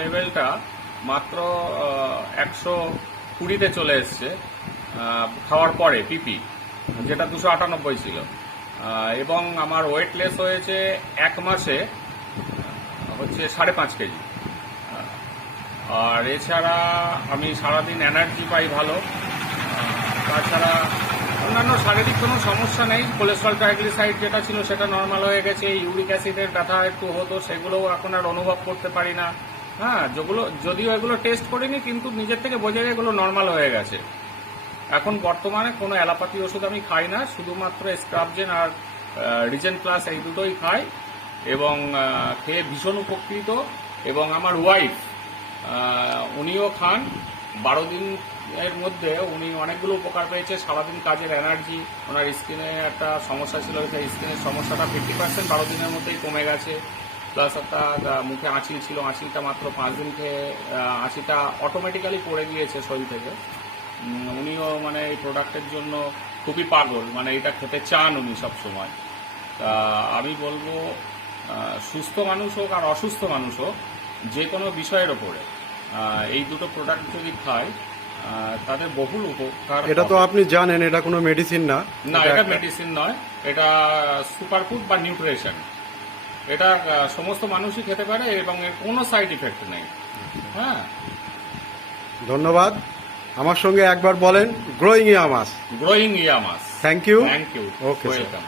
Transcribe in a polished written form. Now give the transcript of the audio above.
লেভেলটা মাত্র 120-তে চলে এসছে খাওয়ার পরে পিপি, যেটা 298 ছিল। এবং আমার ওয়েট লেস হয়েছে 1 মাসে হচ্ছে 5.5 কেজি। আর এছাড়া আমি সারাদিন এনার্জি পাই ভালো। তাছাড়া অন্যান্য শারীরিক কোনো সমস্যা নেই। কোলেস্ট্রল ট্রাইগ্লিসাইড যেটা ছিল সেটা নর্মাল হয়ে গেছে। ইউরিক অ্যাসিডের ব্যথা একটু হতো, সেগুলোও এখন আর অনুভব করতে পারি না। হ্যাঁ, যদিও এগুলো টেস্ট করিনি, কিন্তু নিজের থেকে বোঝা যায় এগুলো নর্মাল হয়ে গেছে। এখন বর্তমানে কোনো অ্যালোপ্যাথি ওষুধ আমি খাই না, শুধুমাত্র স্ক্রাবজেন আর রিজেন প্লাস এই দুটোই খাই এবং খেয়ে ভীষণ উপকৃত। এবং আমার ওয়াইফ উনিও খান। 12 দিনের মধ্যে উনি অনেকগুলো উপকার পেয়েছে। সারাদিন কাজের এনার্জি, ওনার স্কিনে একটা সমস্যা ছিল, সেই স্কিনের সমস্যাটা 50% 12 দিনের মধ্যেই কমে গেছে। প্লাস একটা মুখে আঁচিল ছিল, আঁচিলটা মাত্র 5 দিন খেয়ে আঁচিলটা অটোমেটিক্যালি পড়ে গিয়েছে শরীর থেকে। উনিও মানে এই প্রোডাক্টের জন্য খুবই পাগল, মানে এটা খেতে চান উনি সবসময়। তা আমি বলবো সুস্থ মানুষ হোক আর অসুস্থ মানুষ হোক, যে কোনো বিষয়ের ওপরে এই দুটো প্রোডাক্ট যদি খায় তাদের বহুল উপকার। এটা তো আপনি জানেন এটা কোনো মেডিসিন না। না, এটা মেডিসিন নয়, এটা সুপারফুড বা নিউট্রিশন। এটা সমস্ত মানুষই খেতে পারে এবং এর কোনো সাইড ইফেক্ট নেই। হ্যাঁ, ধন্যবাদ। আমার সঙ্গে একবার বলেন গ্রোয়িং ইয়ামাস। গ্রোয়িং ইয়ামাস। Thank you. Thank you. Okay, welcome.